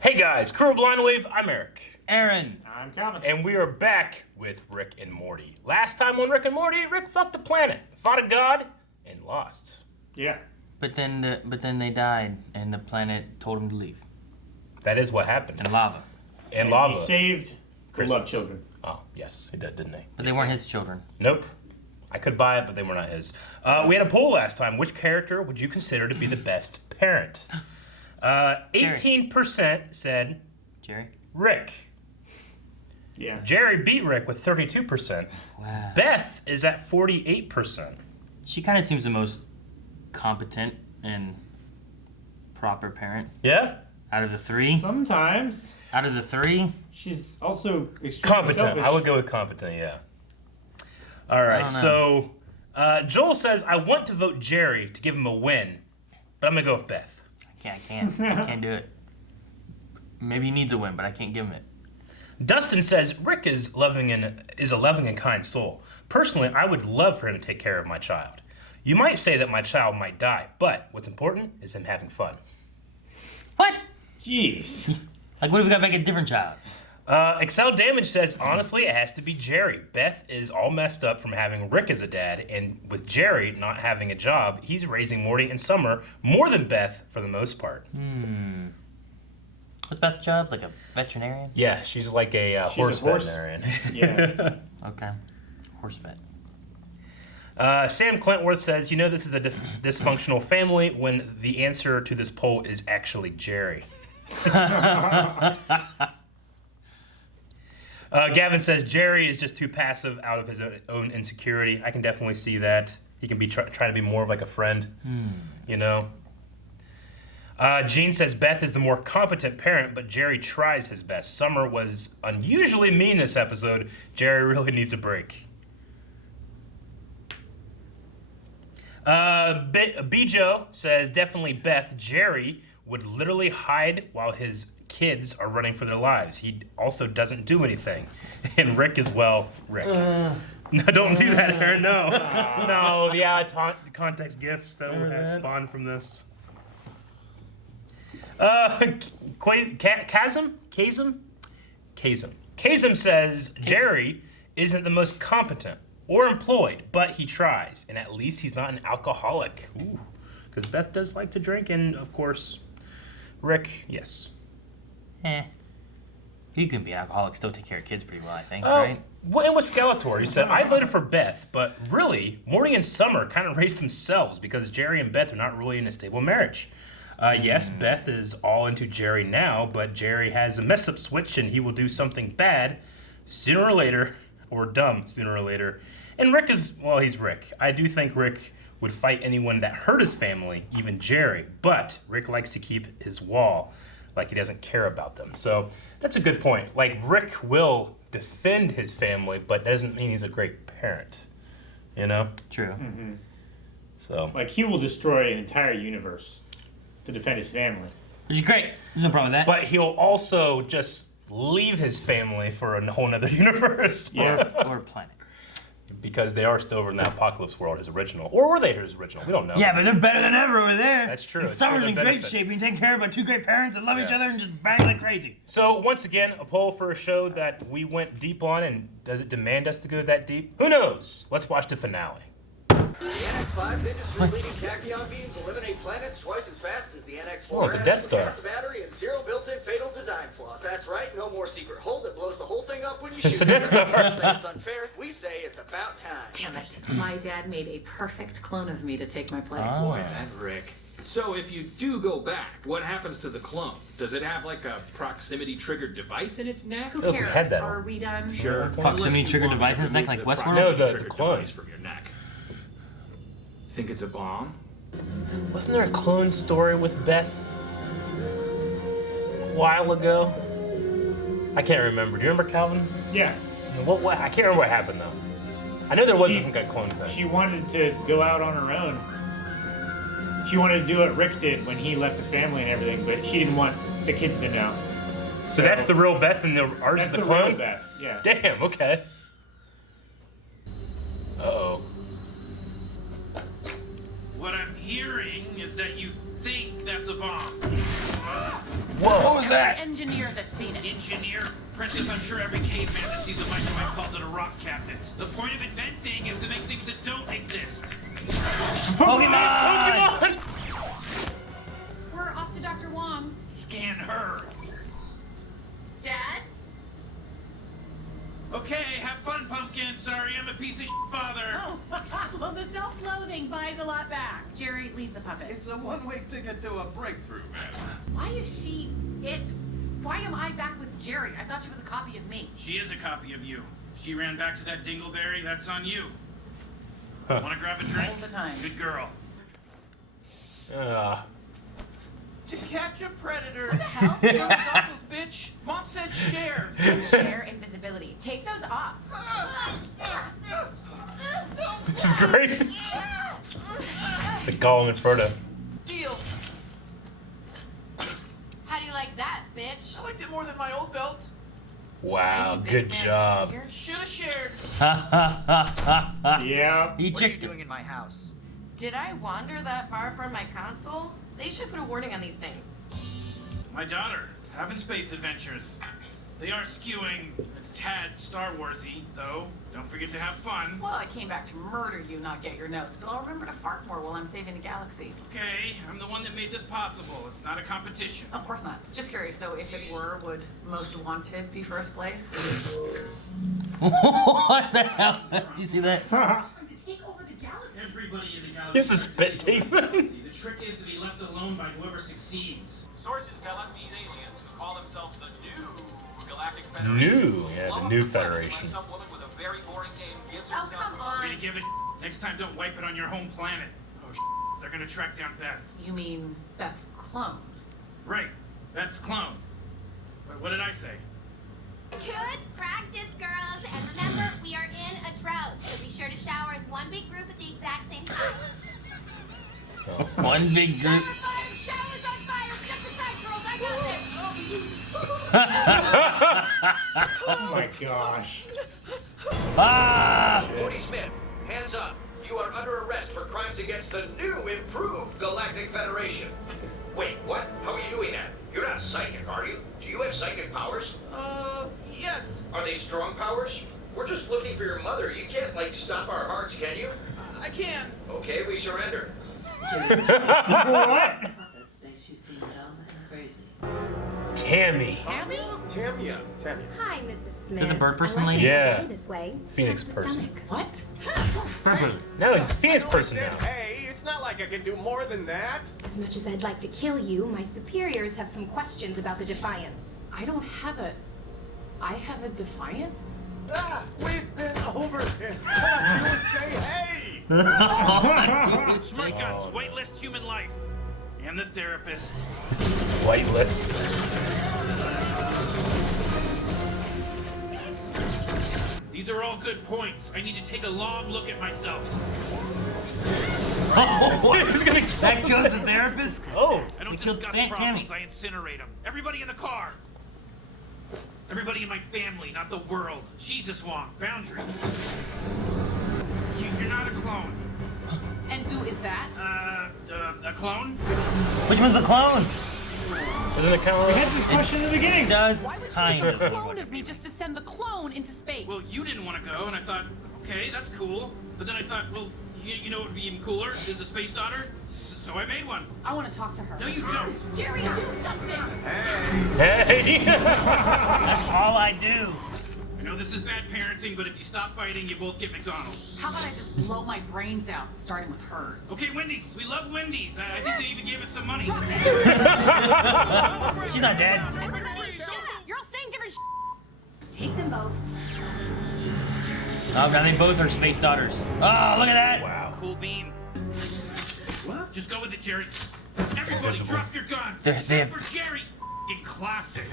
Hey guys, crew of Blind Wave, I'm Eric. Aaron. I'm Calvin. And we are back with Rick and Morty. Last time on Rick and Morty, Rick fucked a planet, fought a god, and lost. Yeah. But then they died, and the planet told him to leave. That is what happened. And lava. And lava. He saved the Christmas. love children. Oh, yes, he did, didn't he? But they weren't his children. Nope. I could buy it, but they were not his. We had a poll last time. Which character would you consider to be the best parent? 18% said Jerri? Rick. Yeah. Jerri beat Rick with 32%. Wow. Beth is at 48%. She kind of seems the most competent and proper parent. Yeah? Out of the three? Sometimes. Out of the three? She's also extremely Competent. selfish. I would go with competent, yeah. All right, so Joel says, I want to vote Jerri to give him a win, but I'm going to go with Beth. I can't do it. Maybe he needs a win, but I can't give him it. Dustin says, Rick is a loving and kind soul. Personally, I would love for him to take care of my child. You might say that my child might die, but what's important is him having fun. What? Jeez. Like, what if we got to make a different child? Excel Damage says, honestly, it has to be Jerri. Beth is all messed up from having Rick as a dad, and with Jerri not having a job, he's raising Morty and Summer more than Beth for the most part. What's Beth's job? Like a veterinarian? Yeah, she's like a horse veterinarian. Yeah. Okay. Horse vet. Sam Clintworth says, you know this is a dysfunctional family when the answer to this poll is actually Jerri. Gavin says, Jerri is just too passive out of his own insecurity. I can definitely see that. He can be trying to be more of like a friend, you know? Gene says, Beth is the more competent parent, but Jerri tries his best. Summer was unusually mean this episode. Jerri really needs a break. Bijo says, definitely Beth. Jerri would literally hide while his kids are running for their lives. He also doesn't do anything. And Rick as well, Rick. No, don't do that, Aaron, no. No, the context gifts that will have spawned from this. Kazim says, Jerri isn't the most competent or employed, but he tries, and at least he's not an alcoholic. Ooh, because Beth does like to drink, and of course, Rick, yes. He can be an alcoholic, still take care of kids pretty well, I think, right? Well, and with Skeletor, he said, I voted for Beth, but really, Morty and Summer kind of raised themselves because Jerri and Beth are not really in a stable marriage. Yes, Beth is all into Jerri now, but Jerri has a mess-up switch, and he will do something bad sooner or later, or dumb sooner or later. And Rick is, well, he's Rick. I do think Rick would fight anyone that hurt his family, even Jerri, but Rick likes to keep his wall, like he doesn't care about them. So that's a good point. Like, Rick will defend his family, but that doesn't mean he's a great parent, you know? True. Mm-hmm. So, Like, he will destroy an entire universe to defend his family. Which is great. There's no problem with that. but he'll also just leave his family for a whole nother universe. Yeah. Or planet. Because they are still over in the Apocalypse world, his original. Or were they his original? We don't know. Yeah, but they're better than ever over there. That's true. And It's Summer's for in their great benefit. shape, being taken care of by two great parents that love each Yeah. other and just bang like crazy. So, once again, a poll for a show that we went deep on, and does it demand us to go that deep? Who knows? Let's watch the finale. The NX-5's industry-leading tachyon beams eliminate planets twice as fast as the NX-4 Oh, it's a has Death with Star. half the battery and zero built-in fatal design flaws. That's right, no more secret hole that blows the whole thing up when you It's shoot a it. Death Star. People say it's unfair. We say it's about time. Damn it. My dad made a perfect clone of me to take my place. Oh. Boy, that Rick. So if you do go back, what happens to the clone? Does it have like a proximity-triggered device in its neck? Who Oh, we had cares? that Are one. we done? Sure. Proximity Unless you trigger want device to in its neck remove like the Westworld? No, the proximity-triggered clone. device from your neck. Think it's a bomb? Wasn't there a clone story with Beth a while ago? I can't remember. Do you remember, Calvin? Yeah. What? I can't remember what happened, though. I know there was some kind of clone thing. She wanted to go out on her own. She wanted to do what Rick did when he left the family and everything, but she didn't want the kids to know. So that's the real Beth and ours That's is the the clone? real Beth, yeah. Damn, okay. Uh-oh. What I'm hearing is that you think that's a bomb. Whoa, what was that? Engineer that's seen it. Engineer? Princess, I'm sure every caveman that sees a microwave calls it a rock cabinet. The point of inventing is to make things that don't exist. Pokemon! We're off to Dr. Wong. Scan her. Dad? Okay, have fun, Pumpkin. Sorry, I'm a piece of father. Oh, well, the self-loathing buys a lot back. Jerry, leave the puppet. It's a one-way ticket to a breakthrough, man. Why is she it? Why am I back with Jerry? I thought she was a copy of me. She is a copy of you. She ran back to that dingleberry. That's on you. Want to grab a drink? All the time. Good girl. To catch a predator. What the hell? Young goggles, bitch. Mom said share. Share invisibility. Take those off. This is great. It's like Gollum and Frodo. Deal. How do you like that, bitch? I liked it more than my old belt. Wow, Tiny good big man job. junior. Should have shared. Yeah. He What are you checked it. doing in my house? Did I wander that far from my console? They should put a warning on these things. My daughter, having space adventures. They are skewing a tad Star Warsy, though. Don't forget to have fun. Well, I came back to murder you, not get your notes, but I'll remember to fart more while I'm saving the galaxy. Okay, I'm the one that made this possible. It's not a competition. Of course not. Just curious, though, if it were, would Most Wanted be first place? What the hell? Do you see that? To take over the galaxy. Everybody in the galaxy. It's a spit take. The trick is to be left alone by whoever succeeds. Sources tell us these aliens, who call themselves the new Galactic Federation, New, yeah, the blow new up the planet Federation. unless some woman with a very boring game gives Oh, herself come a- on. Way to give a Next time, don't wipe it on your home planet. Oh, they're gonna track down Beth. You mean Beth's clone? Right, Beth's clone. What did I say? Good practice, girls. And remember, we are in a drought, so be sure to shower as one big group at the exact same time. One big group. Shower fire, showers on fire. Step aside, girls. I got this. Oh my gosh. Ah! Morty Smith, hands up. You are under arrest for crimes against the new, improved Galactic Federation. Wait, what? How are you doing that? You're not psychic, are you? Do you have psychic powers? Yes. Are they strong powers? We're just looking for your mother. You can't, like, stop our hearts, can you? I can. Okay, we surrender. What? That makes you seem dumb and crazy. Tammy. Tammy? Tamia. Hi, Mrs. Smith. the bird person I like lady? it Yeah. this way. Phoenix How's the person. stomach? What? No, he's a Phoenix I person said, now. hey, it's not like I can do more than that. As much as I'd like to kill you, my superiors have some questions about the Defiance. I don't have a... I have a Defiance? Ah, we've been over this. All I do is say, hey. Smart guns, whitelist human life. And the therapist. Whitelist. These are all good points. I need to take a long look at myself. He's gonna That kills the therapist? Oh. I don't They killed discuss Tammy. problems, I incinerate them. Everybody in the car. Everybody in my family, not the world. Jesus, Wong, boundaries. You're not a clone. And who is that? A clone? Which one's the clone? Doesn't it count? We had this question in the beginning. It does Why would you kind make a of. clone of me just to send the clone into space? Well, you didn't want to go, and I thought, okay, that's cool. But then I thought, well, you know what would be even cooler? Is a space daughter. So I made one. I want to talk to her. No, you don't. Jerry, do something! Hey. That's all I do. I know this is bad parenting, but if you stop fighting, you both get McDonald's. How about I just blow my brains out, starting with hers? Okay, Wendy's. We love Wendy's. I think they even gave us some money. She's not dead. Everybody, shut up! You're all saying different Take them both. Oh, now they both are space daughters. Oh, look at that. Wow. Cool beam. What? Just go with it, Jerry. Everybody, Invisible. drop your guns. They're Except safe. for Jerry. In classic.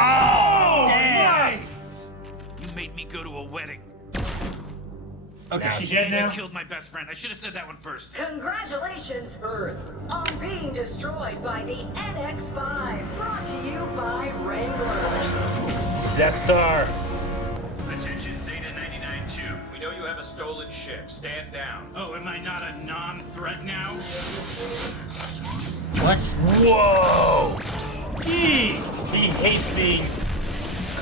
Oh, damn. You made me go to a wedding. Okay. She dead now? I killed my best friend. I should have said that one first. Congratulations, Earth, on being destroyed by the NX-5. Brought to you by Wrangler. Death Star. Attention Zeta 99-2. We know you have a stolen ship ship. Stand down. Oh, am I not a non-threat now? What? Whoa! He hates being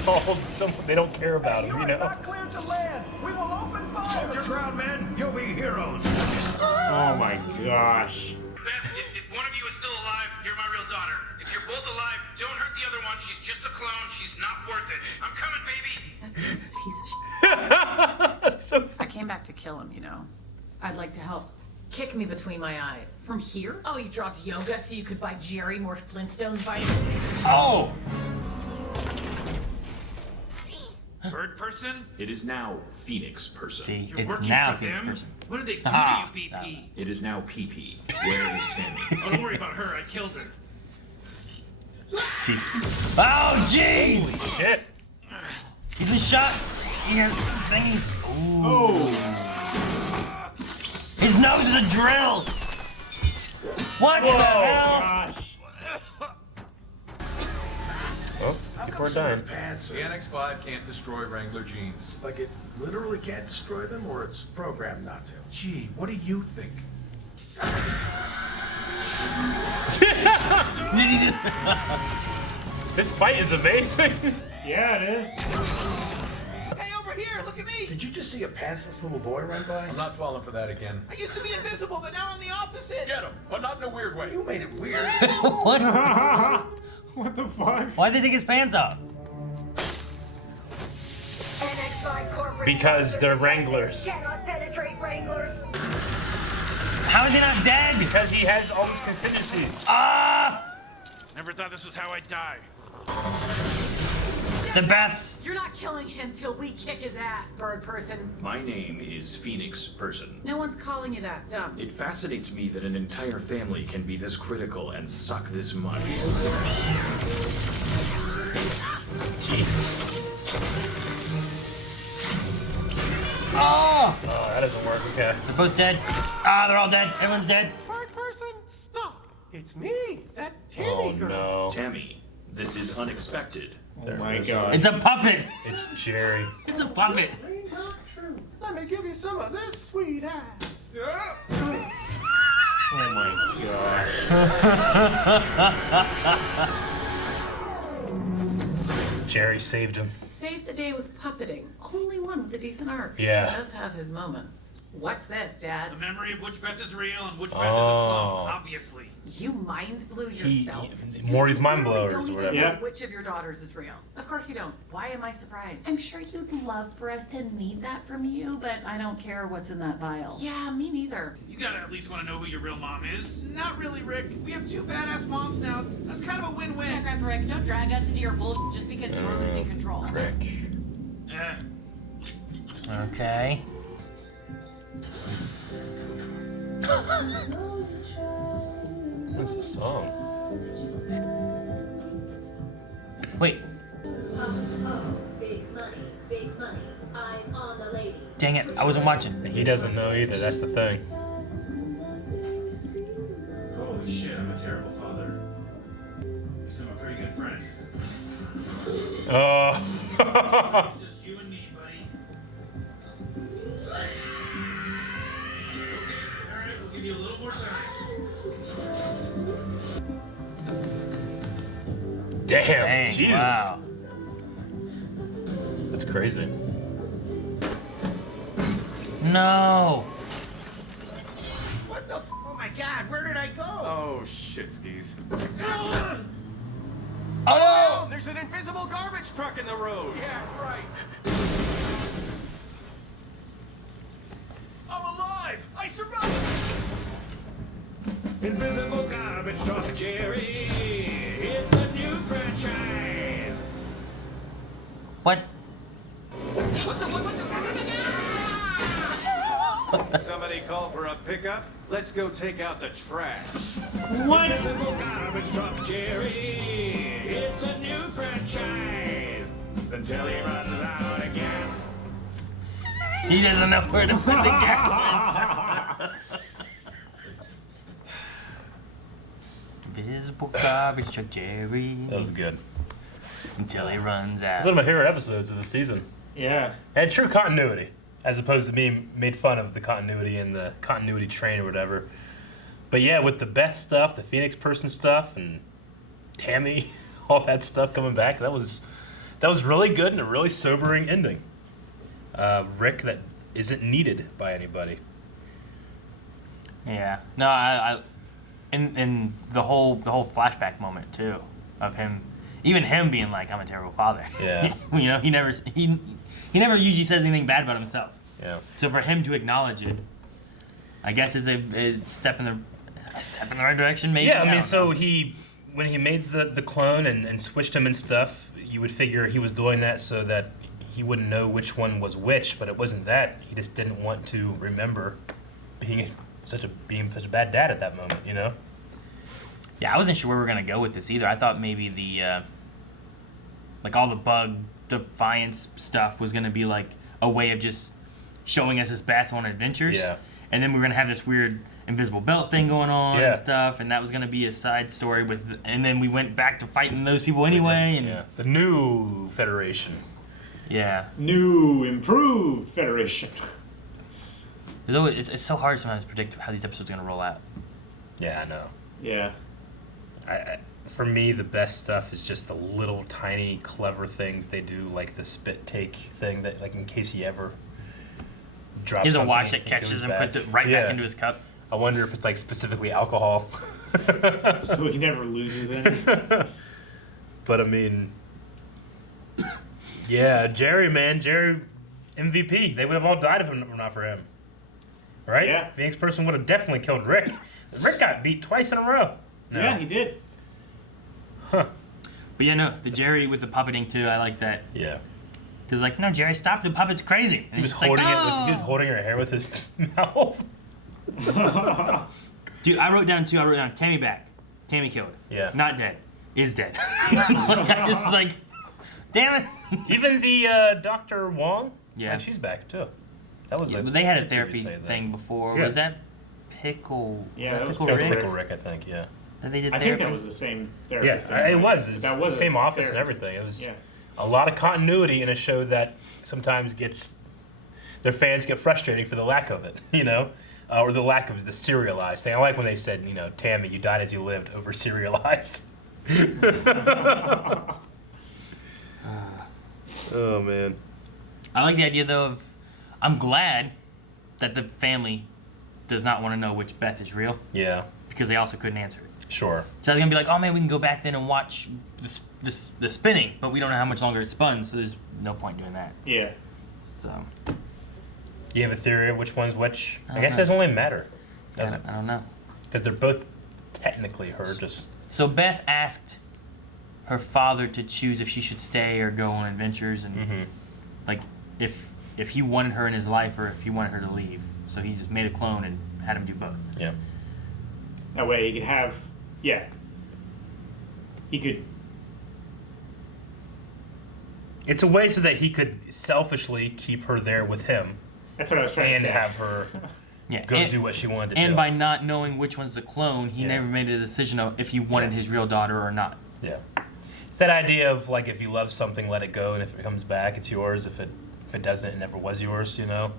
called someone they don't care about him, you know? Not clear to land. We will open fire. Hold your ground, men. You'll be heroes. Oh my gosh. Beth, if one of you is still alive, you're my real daughter. If you're both alive, don't hurt the other one. She's just a clone. She's not worth it. I'm coming, baby. Piece of shit. That's so I came back to kill him, you know. I'd like to help. Kick me between my eyes. From here? Oh, you dropped yoga so you could buy Jerri more Flintstones vitamins? Oh! Bird person? It is now Phoenix person. See, You're it's working now for Phoenix them? person. What did they do Ah, to you, BP? It is now PP. Where is Tammy? Oh, don't worry about her. I killed her. See. Oh, jeez! shit. He's been shot. He has things. Ooh. His nose is a drill. What the hell? Gosh. Oh, people are dying. Pants. The NX-5 can't destroy Wrangler genes. Like it literally can't destroy them, or it's programmed not to. Gee, what do you think? This fight is amazing. Yeah, it is. Hey, over here! Look at me! Did you just see a pantsless little boy run by? I'm not falling for that again. I used to be invisible, but now I'm the opposite. Get him, but not in a weird way. You made it weird. What? What the fuck? Why'd they take his pants off? NX5 corporate Because they're detected. Wranglers. Cannot penetrate Wranglers. How is he not dead? Because he has all these contingencies. Ah! Never thought this was how I'd die. The Beths. You're not killing him till we kick his ass, bird person. My name is Phoenix person. No one's calling you that, dumb. It fascinates me that an entire family can be this critical and suck this much. Jesus. Oh! Oh, that doesn't work. Okay. They're both dead. Ah, they're all dead. Everyone's dead. Bird person, stop! It's me, that Oh no. Tammy, this is unexpected. Oh my god. It's a puppet. It's Jerri. It's a puppet. ain't not true. Let me give you some of this sweet ass. Oh my god. Jerri saved him. Saved the day with puppeting. Only one with a decent arc. Yeah. He does have his moments. What's this, Dad? The memory of which Beth is real and which Beth is a clone, Oh. obviously. You mind blew He, yourself. Morty's mind Literally blowers don't or even whatever. know Yeah. which of your daughters is real. Of course you don't. Why am I surprised? I'm sure you'd love for us to need that from you, but I don't care what's in that vial. Yeah, me neither. You gotta at least want to know who your real mom is. Not really, Rick. We have two badass moms now. That's kind of a Yeah, win-win. Grandpa Rick, don't drag us into your bullshit just because you were losing control. Rick. Okay. What's the song? Wait. Big money, eyes on the lady. Dang it. I wasn't watching. He doesn't know either. That's the thing. Holy shit, I'm a terrible father. Guess I'm a pretty good friend. Oh. It's just you and me, buddy. Okay, alright, we'll give you a little more time. Damn. Dang, Jesus. wow. That's crazy. No. What the f? Oh my god, where did I go? Oh, shit skis. Oh no! There's an invisible garbage truck in the road. Yeah, right. I'm alive! I survived! Invisible garbage truck, Jerri. It's a new franchise. What? Somebody call for a pickup? Let's go take out the trash. What? Invisible garbage truck, Jerri. It's a new franchise. Until he runs out of gas. He doesn't know where to put the gas in. Invisible garbage truck, Jerri. That was good. Until he runs out. It's one of my favorite episodes of the season. Yeah. Had true continuity. as opposed to being made fun of the continuity and the continuity train or whatever. But yeah, with the Beth stuff, the Phoenix person stuff, and Tammy, all that stuff coming back, that was really good and a really sobering ending. Rick that isn't needed by anybody. Yeah. No, and the whole flashback moment too of him, even him being like, I'm a terrible father. Yeah. You know, he never usually says anything bad about himself. Yeah. So for him to acknowledge it, I guess is a step in the right direction, maybe. Yeah, I mean, so when he made the clone and switched him and stuff, you would figure he was doing that so that he wouldn't know which one was which, but it wasn't that. He just didn't want to remember being such a bad dad at that moment, you know? Yeah, I wasn't sure where we were gonna go with this either. I thought maybe the like all the bug defiance stuff was gonna be like a way of just showing us his Beth on adventures. Yeah. And then we were gonna have this weird invisible belt thing going on Yeah. and stuff, and that was gonna be a side story and then we went back to fighting those people anyway. And Yeah. The new Federation. yeah. New, improved Federation. It's so hard sometimes to predict how these episodes are gonna roll out. Yeah, I know. Yeah. For me, the best stuff is just the little tiny clever things they do, like the spit take thing that, like, in case he ever drops He has a something, watch that it catches goes and back. puts it right back into his cup. I wonder if it's like specifically alcohol. So he never loses any. But I mean, yeah, Jerri, man, Jerri, MVP. They would have all died if it were not for him, right? Yeah. Phoenix person would have definitely killed Rick. Rick got beat twice in a row. No. Yeah, he did. Huh. But yeah, no, the Jerry with the puppeting too, I like that. Yeah. Cause like, no, Jerry, stop, the puppet's crazy. And He was he's like, holding "Oh." he was holding her hair with his mouth. Dude, I wrote down Tammy back. Tammy killed. Yeah. Not dead. Is dead. Like, I just like, damn it. Even the Dr. Wong. Yeah. like, she's back too. That was Yeah, like, but they had a weird to therapy say that. thing before. Yeah. Was that Pickle? Yeah, that was Pickle That was Rick? Pickle Rick, I think. Yeah. That they did I therapy? think that was the same Yeah, therapist. it was. It was That was the same a office and therapist. everything. It was Yeah. a lot of continuity in a show that sometimes their fans get frustrated for the lack of it, you know, or the lack of the serialized thing. I like when they said, you know, Tammy, you died as you lived, over serialized. Oh man. I like the idea though of, I'm glad that the family does not want to know which Beth is real Yeah. because they also couldn't answer it. Sure. So I was gonna be like, oh man, we can go back then and watch the spinning, but we don't know how much longer it spun, so there's no point doing that. Yeah. So You have a theory of which one's which? I I don't guess know. it doesn't really matter, does I it? don't know. Because they're both technically her. Just So Beth asked her father to choose if she should stay or go on adventures, and like if he wanted her in his life or if he wanted her to leave. So he just made a clone and had him do both. yeah. That way he could have, he could. It's a way so that he could selfishly keep her there with him That's what I was trying and to say. have her Yeah, go and, do what she wanted to and do. by not knowing which one's the clone, he Yeah. never made a decision of if he wanted his real daughter or not. Yeah. It's that idea of like if you love something, let it go, and if it comes back, it's yours. If it doesn't, it never was yours. You know,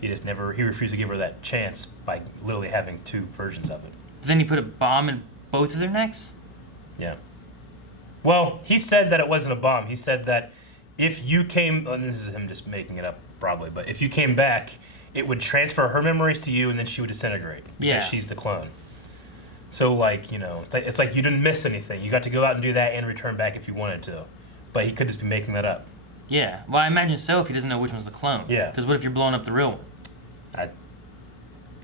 he refused to give her that chance by literally having two versions of it. But then he put a bomb in both of their necks. Yeah. Well, he said that it wasn't a bomb. He said that if you came, and this is him just making it up probably, but if you came back, it would transfer her memories to you, and then she would disintegrate because Yeah. she's the clone. So, like, you know, it's like you didn't miss anything. You got to go out and do that and return back if you wanted to. But he could just be making that up. Yeah. Well, I imagine so if he doesn't know which one's the clone. Yeah. Because what if you're blowing up the real one? I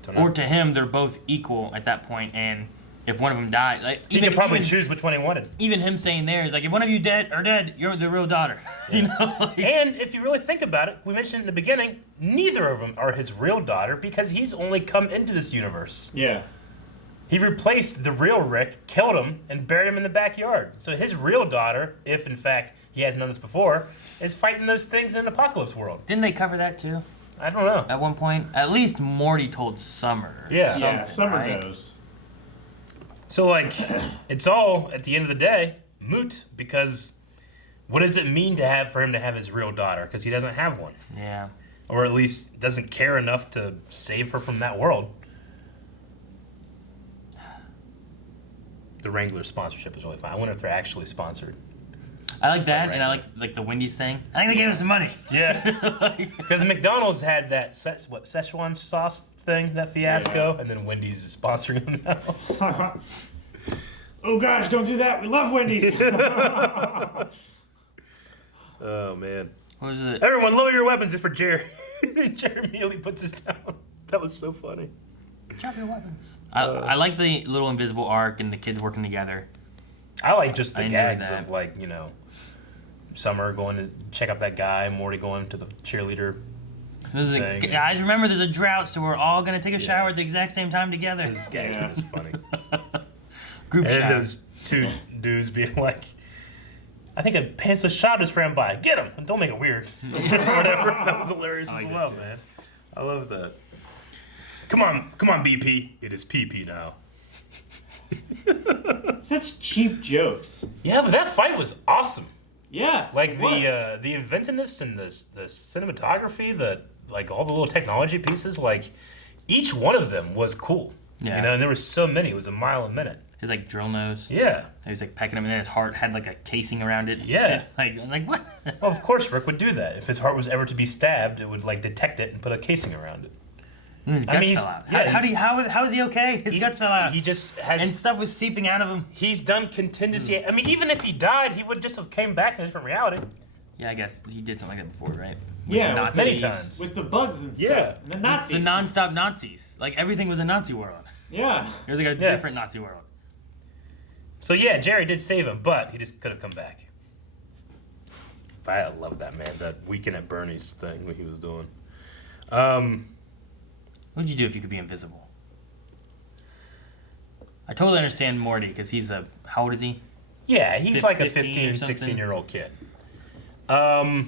don't know. Or to him, they're both equal at that point, and if one of them died, like He could probably choose which one he wanted. Even him saying there is like, if one of you are dead, you're the real daughter. You know. Like, And if you really think about it, we mentioned in the beginning, neither of them are his real daughter because he's only come into this universe. Yeah. He replaced the real Rick, killed him, and buried him in the backyard. So his real daughter, if in fact he hasn't done this before, is fighting those things in an apocalypse world. didn't they cover that too? I don't know. At one point, at least Morty told Summer. Yeah. Yeah, Summer right? knows. So, like, it's all, at the end of the day, moot because what does it mean for him to have his real daughter? Because he doesn't have one. Yeah. Or at least doesn't care enough to save her from that world. The Wrangler sponsorship is really fun. I wonder if they're actually sponsored. I like that, and I like the Wendy's thing. I think they gave us some money. Yeah. Because McDonald's had that Szechuan sauce thing, that fiasco, and then Wendy's is sponsoring them now. Oh gosh, don't do that. We love Wendy's. Oh man. What was it? Everyone, lower your weapons. It's for Jerri. Jerri immediately puts us down. That was so funny. Drop your weapons. I like the little invisible arc and the kids working together. I like just the gags that. of, like, you know, Summer going to check out that guy, Morty going to the cheerleader. Guys, remember there's a drought, so we're all going to take a shower at the exact same time together. His gags were just funny. Group and shower. then those two dudes being like, I think a pantsless shot just ran by. Get him! And don't make it weird. Whatever. That was hilarious as well, man. I love that. Come on, BP. It is PP now. Such cheap jokes. Yeah, but that fight was awesome. Yeah. Like the inventiveness and the cinematography, like all the little technology pieces, like each one of them was cool. Yeah. You know, and there were so many. It was a mile a minute. His like drill nose. Yeah. He was like pecking him, and then his heart had like a casing around it. Yeah. like what? Well, of course Rick would do that. If his heart was ever to be stabbed, it would like detect it and put a casing around it. And his guts fell out. Yeah, how is he okay? His guts fell out. He just has... And stuff was seeping out of him. He's done contingency... I mean, even if he died, he would just have came back in a different reality. Yeah, I guess he did something like that before, right? Yeah, many times. With the bugs and stuff. Yeah. The Nazis. The non-stop Nazis. Like, everything was a Nazi world. Yeah. It was like a different Nazi world. So, yeah, Jerri did save him, but he just could have come back. But I love that, man. That Weekend at Bernie's thing, what he was doing. What'd you do if you could be invisible? I totally understand Morty, because he's a... How old is he? Yeah, he's like a 15 15, or 16-year-old kid. I feel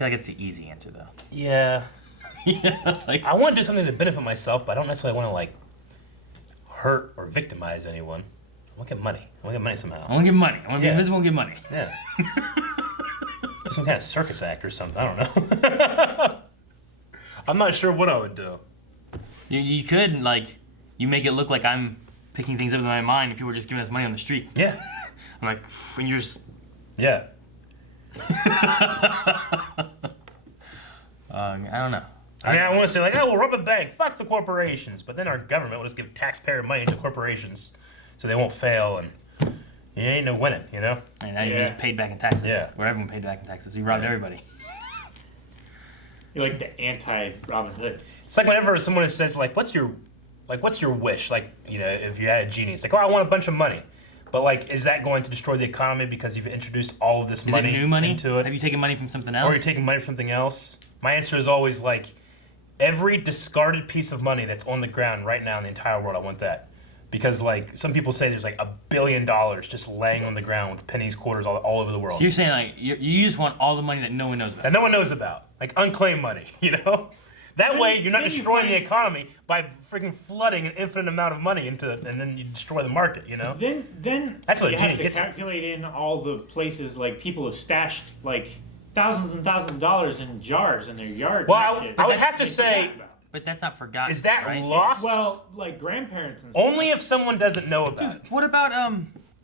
like it's the easy answer, though. Yeah. Yeah, like... I want to do something to benefit myself, but I don't necessarily want to, like, hurt or victimize anyone. I want to get money. I want to get money somehow. I want to get money. I want to be invisible and get money. Yeah. Do some kind of circus act or something. I don't know. I'm not sure what I would do. You could, like, you make it look like I'm picking things up in my mind and people are just giving us money on the street. Yeah. I'm like, and you're just... Yeah. I don't know. I mean, I want to say, like, oh, we'll rob a bank. Fuck the corporations. But then our government will just give taxpayer money to corporations so they won't fail, and you ain't no winning, you know? And now you just paid back in taxes. Yeah. Or everyone paid back in taxes. You robbed everybody. You're like the anti-Robin Hood. It's like whenever someone says, like, what's your wish? Like, you know, if you had a genie, it's like, oh, I want a bunch of money. But, like, is that going to destroy the economy because you've introduced all of this money it new money into it? Have you taken money from something else? Or you're taking money from something else? My answer is always, like, every discarded piece of money that's on the ground right now in the entire world, I want that. Because, like, some people say there's, like, $1 billion just laying on the ground with pennies, quarters all over the world. So you're saying, like, you just want all the money that no one knows about? That no one knows about. Like, unclaimed money, you know? That way, you're not destroying the economy by freaking flooding an infinite amount of money into it, and then you destroy the market, you know? Then that's what you a genie have to gets. calculate in all the places, like, people have stashed, like, thousands and thousands of dollars in jars in their yard. Well, and shit. I would have to say... But that's not forgotten. Is that right? lost? Well, like grandparents and stuff. Only if someone doesn't know about it. What about,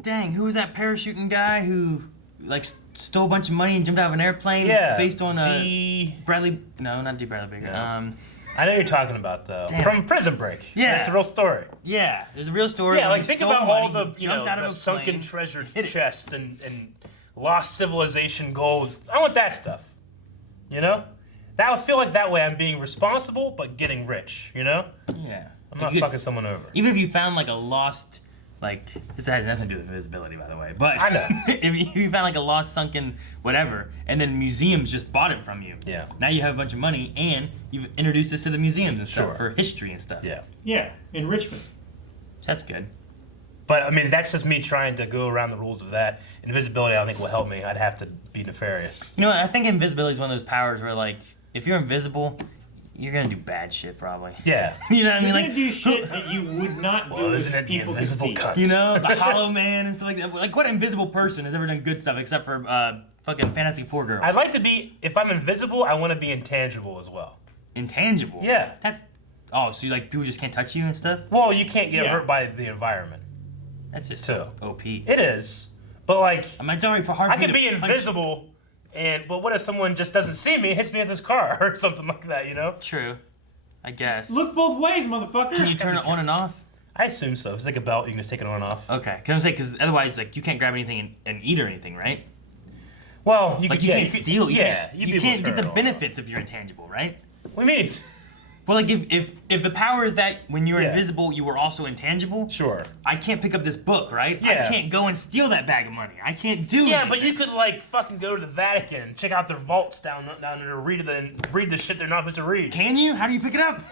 dang, who was that parachuting guy who, like, stole a bunch of money and jumped out of an airplane? Yeah. Based on, Bradley... No, not D. Bradley Baker. No. I know you're talking about, though. Damn. From Prison Break. Yeah. It's a real story. Yeah, there's a real story. Yeah, like, think about all the, you know, out of the a sunken plane. treasure chest and lost civilization golds. I want that stuff. You know? That would feel like that way I'm being responsible, but getting rich, you know? Yeah. I'm not fucking someone over. Even if you found, like, a lost, like, this has nothing to do with invisibility, by the way, but... I know. if you found, like, a lost, sunken whatever, and then museums just bought it from you. Yeah. Now you have a bunch of money, and you've introduced this to the museums and stuff Sure. for history and stuff. Yeah. Yeah, enrichment. So that's good. But, I mean, that's just me trying to go around the rules of that. Invisibility, I don't think, will help me. I'd have to be nefarious. You know, I think invisibility is one of those powers where, like, if you're invisible, you're gonna do bad shit, probably. Yeah. You know what I mean? You're Like, gonna do shit that you would not do isn't if it the people could invisible see. cunt? you know, the Hollow Man and stuff like that. Like, what invisible person has ever done good stuff except for fucking Fantastic Four girl? I'd like to be, if I'm invisible, I want to be intangible as well. intangible. Yeah. That's. Oh, so like people just can't touch you and stuff? Well, you can't get hurt by the environment. That's just so OP. It is, but like I mean, it's already hard. I could be invisible, but what if someone just doesn't see me, hits me with his car or something like that? You know? True. I guess. Look both ways, motherfucker. Can you turn it on and off? I assume so. If it's like a belt, you can just take it on and off. Okay. Can I say because otherwise, like, you can't grab anything and eat or anything, right? Well, you like could, you can't steal. You yeah, can't, you can't get the benefits if you're intangible, right? What do you mean? Well, like if the power is that when you're invisible, you were also intangible. Sure. I can't pick up this book, right? Yeah. I can't go and steal that bag of money. I can't do. Yeah, anything. but you could like fucking go to the Vatican, check out their vaults down there, read the shit they're not supposed to read. Can you? How do you pick it up?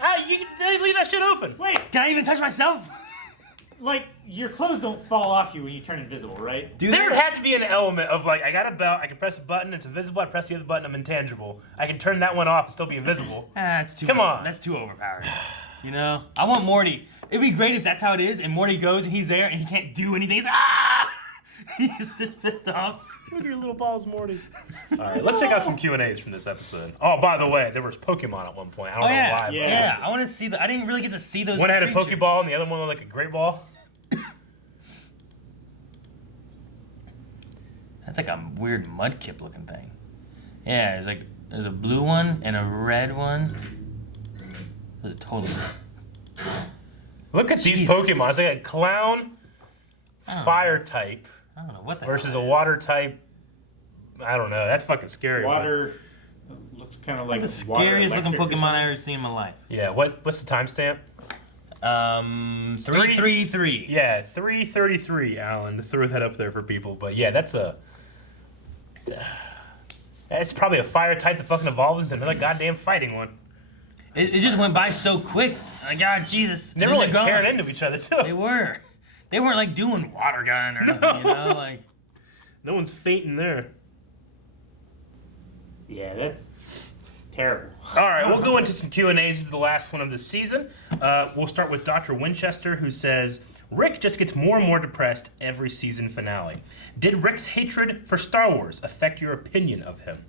They leave that shit open. Wait, can I even touch myself? Like, your clothes don't fall off you when you turn invisible, right? There would have to be an element of like, I got a belt, I can press a button, it's invisible, I press the other button, I'm intangible. I can turn that one off and still be invisible. That's too. Come on. That's too overpowered. You know, I want Morty. It'd be great if that's how it is, and Morty goes and he's there and he can't do anything. He's he's just pissed off. Look at your little balls, Morty. All right, let's check out some Q&As from this episode. Oh, by the way, there was Pokemon at one point. I don't know why. Yeah. I want to see I didn't really get to see those. One had a creatures. Pokeball and the other one looked like a great ball. That's like a weird mudkip looking thing. Yeah, there's a blue one and a red one. Those are totally. Look at these Pokemon. It's like a clown, fire type. I don't know what the versus a water type. I don't know. That's fucking scary. Water looks kind of like the scariest looking Pokemon I've ever seen in my life. Yeah. What's the timestamp? 333. Yeah, 333. Alan, to throw that up there for people. But yeah, that's a. It's probably a fire type that fucking evolves into another goddamn fighting one. It just went by so quick. Like, God, Jesus. They were like tearing into each other too. They were. They weren't like doing water gun or nothing, you know? Like, no one's fainting there. Yeah, that's terrible. All right, we'll go into some Q&As. This is the last one of the season. We'll start with Dr. Winchester, who says, Rick just gets more and more depressed every season finale. Did Rick's hatred for Star Wars affect your opinion of him?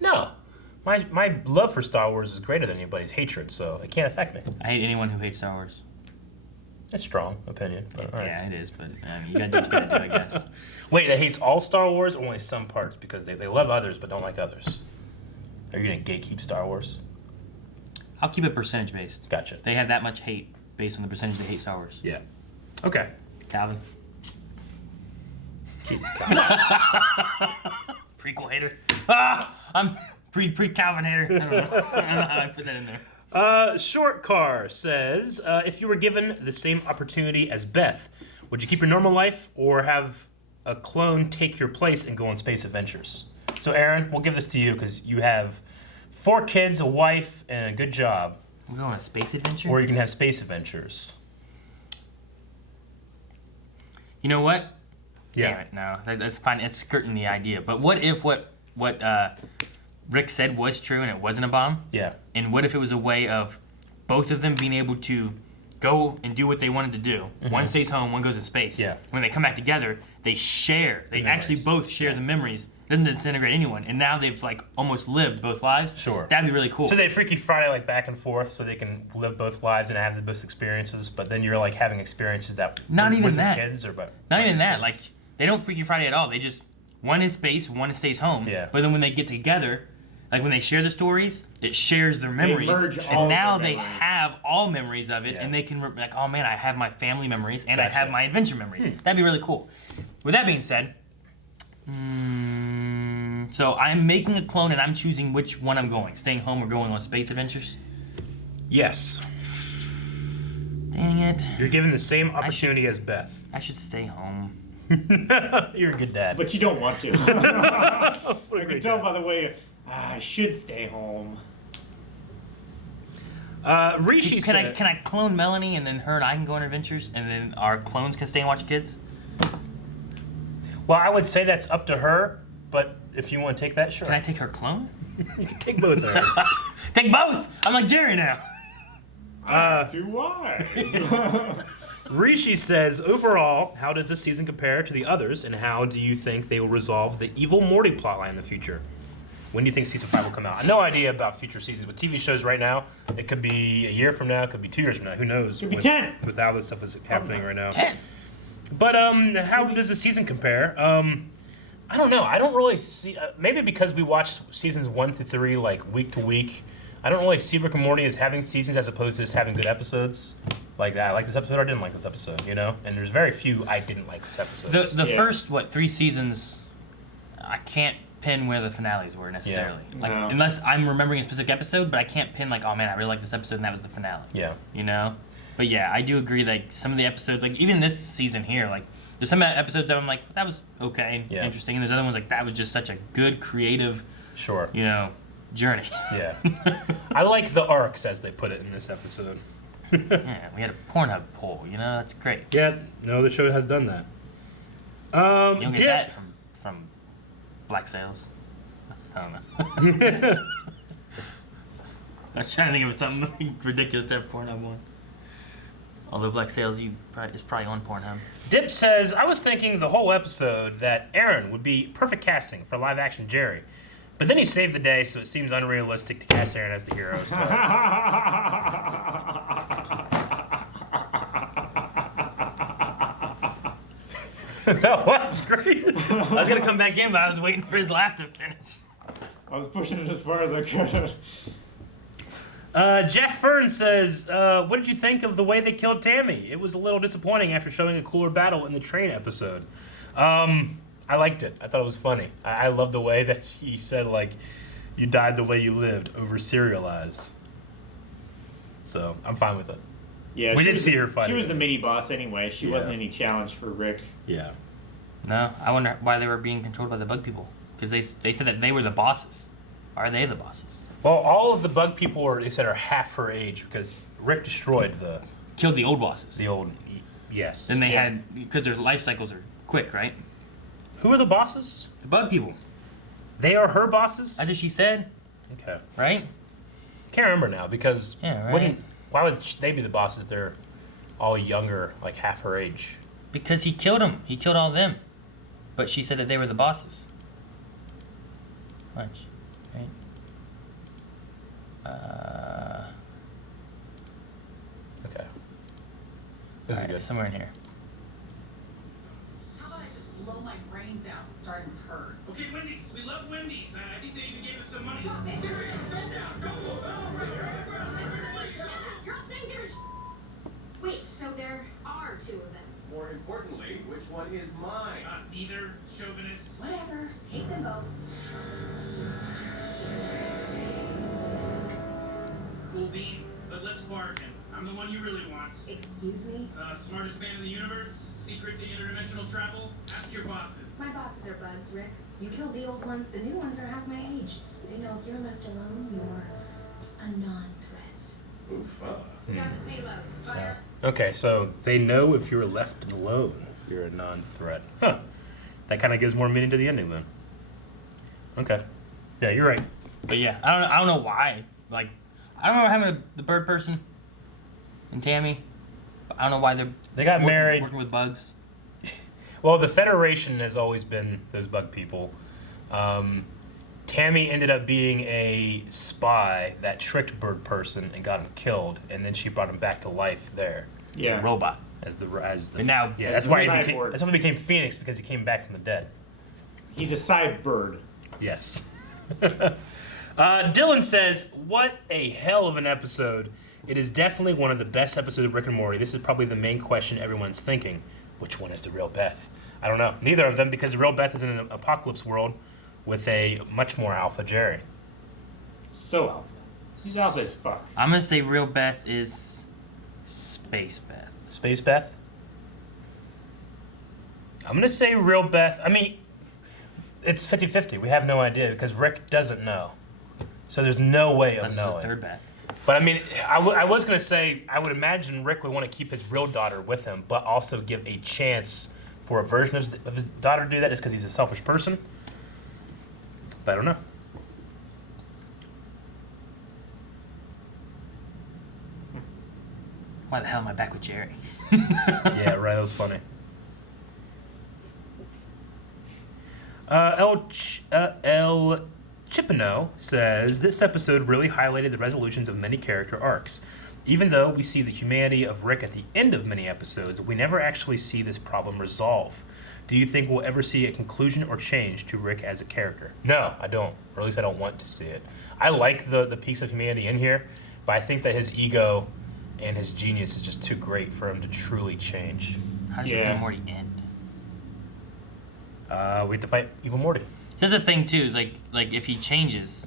No. My love for Star Wars is greater than anybody's hatred, so it can't affect me. I hate anyone who hates Star Wars. That's a strong opinion. But all right. Yeah, it is, but I mean, you gotta do what you gotta do, I guess. Wait, that hates all Star Wars or only some parts? Because they love others but don't like others. Are you gonna gatekeep Star Wars? I'll keep it percentage based. Gotcha. They have that much hate based on the percentage they hate Star Wars. Yeah. Okay. Calvin. Jeez, Calvin. Prequel hater. I'm pre-Calvin hater. I don't know how I put that in there. Short Car says, if you were given the same opportunity as Beth, would you keep your normal life or have a clone take your place and go on space adventures? So Aaron, we'll give this to you because you have 4 kids, a wife, and a good job. We're going on a space adventure? Or you can have space adventures. You know what? Yeah. Damn it, no. That's fine. It's skirting the idea. But what if what Rick said was true and it wasn't a bomb? Yeah. And what if it was a way of both of them being able to go and do what they wanted to do? Mm-hmm. One stays home, one goes to space. Yeah. When they come back together, they share. They actually both share the memories. Doesn't disintegrate anyone. And now they've like almost lived both lives. Sure. That'd be really cool. So they Freaky Friday like back and forth so they can live both lives and have the best experiences, but then you're like having experiences that not even with that. Your kids or but not even that. Like they don't Freaky Friday at all. They just one is space, one stays home. Yeah. But then when they get together, like when they share the stories, it shares their memories. merge all and now of their they memories. have all memories of it, Yeah. and they can like, oh man, I have my family memories and I Gotcha. have my adventure memories. That'd be really cool. With that being said, so I'm making a clone and I'm choosing which one I'm going. Staying home or going on space adventures? Yes. Dang it. You're given the same opportunity as Beth. I should stay home. You're a good dad. But you don't want to. I can tell by the way, I should stay home. Rishi said... Can I clone Melanie and then her and I can go on adventures and then our clones can stay and watch kids? Well, I would say that's up to her, but if you want to take that, sure. Can I take her clone? You can take both of them. Take both! I'm like Jerri now. Too wise. Rishi says, overall, how does this season compare to the others, and how do you think they will resolve the evil Morty plotline in the future? When do you think season 5 will come out? I have no idea about future seasons with TV shows right now. It could be a year from now. It could be 2 years from now. Who knows? Could be 10. With how this stuff is happening right now. 10. But how does the season compare? I don't know. I don't really see. Maybe because we watch seasons 1 through 3 like week to week. I don't really see Rick and Morty as having seasons as opposed to just having good episodes. Like that. I like this episode. I didn't like this episode. You know. And there's very few I didn't like this episode. The first 3 seasons, I can't pin where the finales were necessarily. Yeah. Like unless I'm remembering a specific episode, but I can't pin like, oh man, I really like this episode and that was the finale. Yeah. You know. But yeah, I do agree. Like some of the episodes, like even this season here, like there's some episodes that I'm like, that was okay and interesting, and there's other ones like that was just such a good creative, you know, journey. Yeah. I like the arcs as they put it in this episode. Yeah, we had a Pornhub poll. You know, that's great. Yeah, no other show has done that. You don't get that from Black Sails. I don't know. I was trying to think of something ridiculous to have Pornhub one. Although Black Sails is probably on Pornhub. Dip says, I was thinking the whole episode that Aaron would be perfect casting for live action Jerri. But then he saved the day, so it seems unrealistic to cast Aaron as the hero. So. No, that was great. I was going to come back in, but I was waiting for his laugh to finish. I was pushing it as far as I could. Jack Fern says, what did you think of the way they killed Tammy? It was a little disappointing after showing a cooler battle in the train episode. I liked it. I thought it was funny. I love the way that he said, like, you died the way you lived, over serialized. So, I'm fine with it. Yeah, we did see her fight. She was the mini boss anyway. She wasn't any challenge for Rick. Yeah. No, I wonder why they were being controlled by the bug people. Because they said that they were the bosses. Are they the bosses? Well, all of the bug people they said are half her age because Rick destroyed killed the old bosses. The old, yes. Then they had, because their life cycles are quick, right? Who are the bosses? The bug people. They are her bosses? That's what she said. Okay. Right? Can't remember now because right. Why would they be the bosses if they're all younger, like half her age? Because he killed them. He killed all of them. But she said that they were the bosses. Watch. Right? Okay. This is good. Somewhere in here. How about I just blow my brains out and start with hers? Okay, Wendy's. We love Wendy's. I think they even gave us some money. Drop it. You're all saying different Wait, so there are 2 of them. More importantly, which one is mine? Neither. Chauvinist. Whatever. Take them both. Cool bean. But let's bargain. I'm the one you really want. Excuse me? Smartest man in the universe. Secret to interdimensional travel. Ask your bosses. My bosses are bugs, Rick. You killed the old ones. The new ones are half my age. They know if you're left alone, you're a non-threat. Oof. We got the payload. Fire. Okay, so they know if you're left alone, you're a non-threat. Huh. That kind of gives more meaning to the ending then. Okay. Yeah, you're right. But yeah, I don't know why. Like, I don't remember having the bird person and Tammy. I don't know why they got married. Working with bugs. Well, the Federation has always been those bug people. Tammy ended up being a spy that tricked Bird Person and got him killed, and then she brought him back to life there. Yeah, a robot. As the and now that's why he became Phoenix, because he came back from the dead. He's a cyborg. Yes. Dylan says, "What a hell of an episode! It is definitely one of the best episodes of Rick and Morty. This is probably the main question everyone's thinking: which one is the real Beth? I don't know. Neither of them, because the real Beth is in an apocalypse world with a much more alpha Jerri. So alpha. He's alpha as fuck. I'm gonna say real Beth is Space Beth. Space Beth? I'm gonna say real Beth. I mean, it's 50-50. We have no idea because Rick doesn't know. So there's no way of knowing. The third Beth. But I mean, I was gonna say, I would imagine Rick would want to keep his real daughter with him, but also give a chance for a version of his daughter to do that just because he's a selfish person. But I don't know. Why the hell am I back with Jerri? Yeah, right. That was funny. El Chipino says, this episode really highlighted the resolutions of many character arcs. Even though we see the humanity of Rick at the end of many episodes, we never actually see this problem resolve. Do you think we'll ever see a conclusion or change to Rick as a character? No, I don't. Or at least I don't want to see it. I like the piece of humanity in here, but I think that his ego and his genius is just too great for him to truly change. How does Rick and Morty end? We have to fight Evil Morty. So that's the thing too, is like if he changes,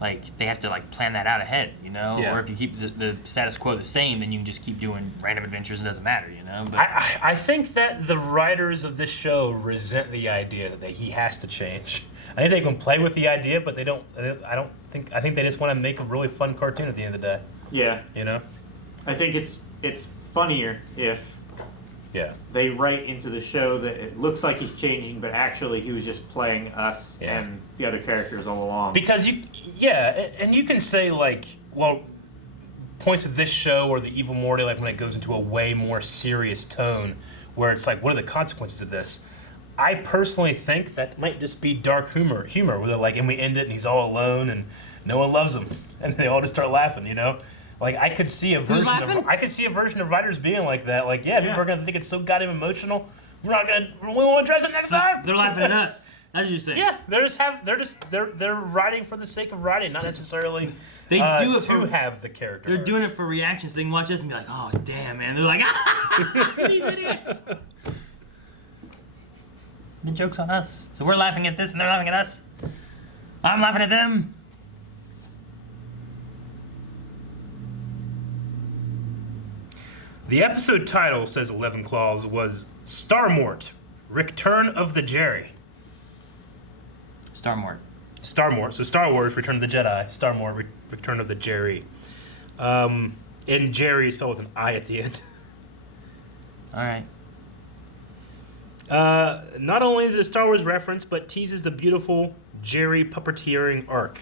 like they have to like plan that out ahead, you know? Yeah. Or if you keep the status quo the same, then you can just keep doing random adventures and it doesn't matter, you know? But I think that the writers of this show resent the idea that he has to change. I think they can play with the idea, but they don't. I think they just want to make a really fun cartoon at the end of the day. Yeah. You know. I think it's funnier if they write into the show that it looks like he's changing, but actually he was just playing us and the other characters all along. Because and you can say like, well, points of this show or the Evil Morty, like when it goes into a way more serious tone, where it's like, what are the consequences of this? I personally think that might just be dark humor where they're like, and we end it and he's all alone and no one loves him, and they all just start laughing, you know? Like I could see a version of writers being like that. Like, people are gonna think it's so goddamn emotional. We won't address it next time. They're laughing at us. That's what you're saying. Yeah, they're writing for the sake of writing, not necessarily they do it to have the character. They're doing it for reactions. They can watch us and be like, oh damn man. They're like, these idiots. The joke's on us. So we're laughing at this and they're laughing at us. I'm laughing at them. The episode title, says 11 Claws, was Mort Rickturn of the Jerri. Mort. So Star Wars, Return of the Jedi. Mort Return of the Jerri. And Jerri is spelled with an I at the end. All right. Not only is it a Star Wars reference, but teases the beautiful Jerri puppeteering arc.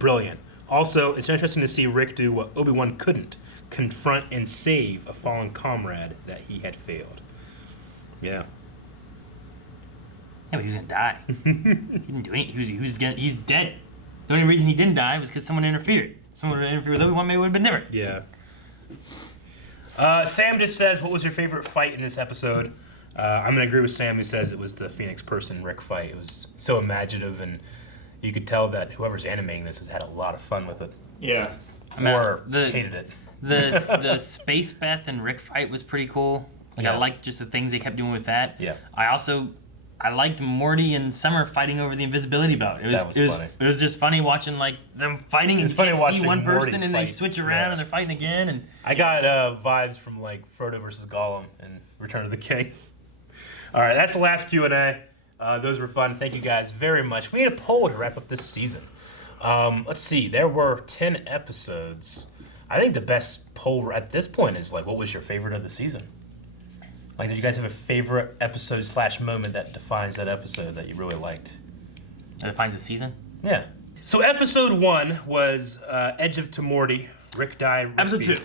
Brilliant. Also, it's interesting to see Rick do what Obi-Wan couldn't. Confront and save a fallen comrade that he had failed. Yeah. Yeah, but he was gonna die. He didn't do anything. He's dead. The only reason he didn't die was because someone interfered. Someone would interfere with Obi-Wan, maybe it would have been different. Yeah. Sam just says, what was your favorite fight in this episode? I'm gonna agree with Sam, who says it was the Phoenix Person Rick fight. It was so imaginative, and you could tell that whoever's animating this has had a lot of fun with it. Yeah. Or hated it. The Space Beth and Rick fight was pretty cool. Like I liked just the things they kept doing with that. Yeah. I liked Morty and Summer fighting over the invisibility belt. It was funny. It was just funny watching like them fighting and you can't see one person and they switch around and they're fighting again. And I got vibes from like Frodo versus Gollum in Return of the King. All right, that's the last Q&A. Those were fun. Thank you guys very much. We need a poll to wrap up this season. Let's see. There were 10 episodes. I think the best poll at this point is like, what was your favorite of the season? Like, did you guys have a favorite episode / moment that defines that episode that you really liked? That defines the season? Yeah. So episode 1 was Edge of Morty. Rick died. Episode 2.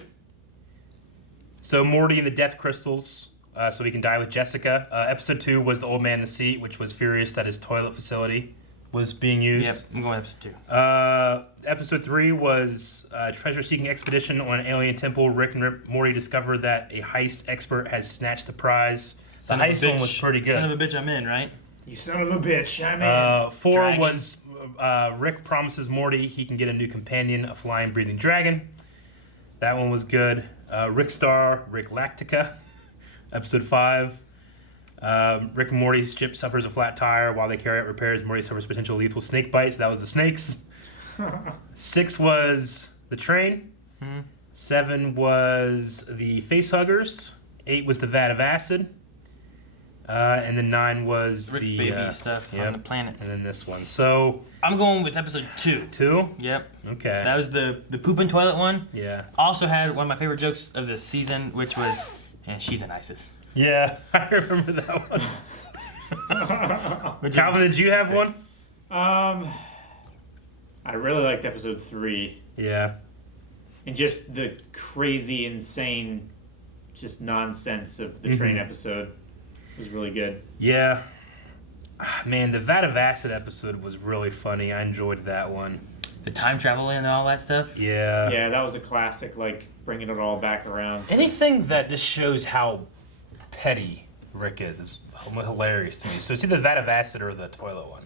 So Morty and the Death Crystals, so he can die with Jessica. Episode 2 was the Old Man in the Seat, which was furious that his toilet facility was being used. Yep, I'm going with episode 2. Episode 3 was treasure-seeking expedition on an alien temple. Rick and Morty discover that a heist expert has snatched the prize. The heist one was pretty good. Son of a bitch, I'm in, right? You son of a bitch, I'm in. 4 Dragon. was Rick promises Morty he can get a new companion, a flying, breathing dragon. That one was good. Rick Star, Rick Lactica. Episode 5. Rick and Morty's ship suffers a flat tire while they carry out repairs. Morty suffers potential lethal snake bites. That was the snakes. 6 was the train. 7 was the face huggers. 8 was the vat of acid. And then 9 was Rick the baby stuff on the planet. And then this one. So I'm going with episode 2. 2? Yep. Okay. That was the poop and toilet one. Yeah. Also had one of my favorite jokes of the season, which was, she's an ISIS. Yeah, I remember that one. Calvin, did you have one? I really liked episode 3. Yeah. And just the crazy, insane, just nonsense of the train episode was really good. Yeah. Man, the Vat of Acid episode was really funny. I enjoyed that one. The time travel and all that stuff. Yeah. Yeah, that was a classic. Like bringing it all back around. Anything that just shows how petty Rick is hilarious to me. So it's either Vat of Acid or the toilet one.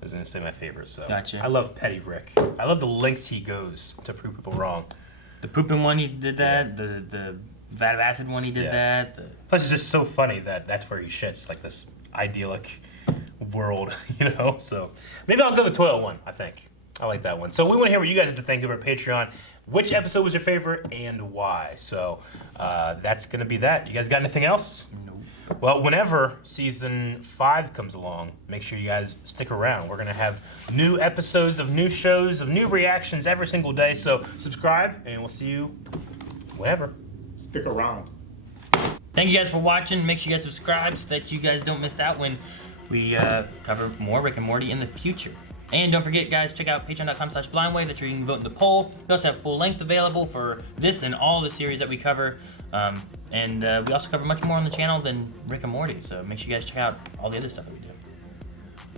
I was gonna say my favorite. So gotcha. I love petty Rick. I love the lengths he goes to prove people wrong. The pooping one, he did that. The Vat of Acid one, he did that. Plus, it's just so funny that that's where he shits, like this idyllic world, you know? So maybe I'll go the toilet one, I think. I like that one. So we want to hear what you guys have to think over at Patreon. Which episode was your favorite and why? So that's going to be that. You guys got anything else? Nope. Well, whenever season 5 comes along, make sure you guys stick around. We're going to have new episodes of new shows, of new reactions every single day. So subscribe, and we'll see you whenever. Stick around. Thank you guys for watching. Make sure you guys subscribe so that you guys don't miss out when we cover more Rick and Morty in the future. And don't forget, guys, check out patreon.com/blindwave. That's where you can vote in the poll. We also have full length available for this and all the series that we cover. And we also cover much more on the channel than Rick and Morty. So make sure you guys check out all the other stuff that we do.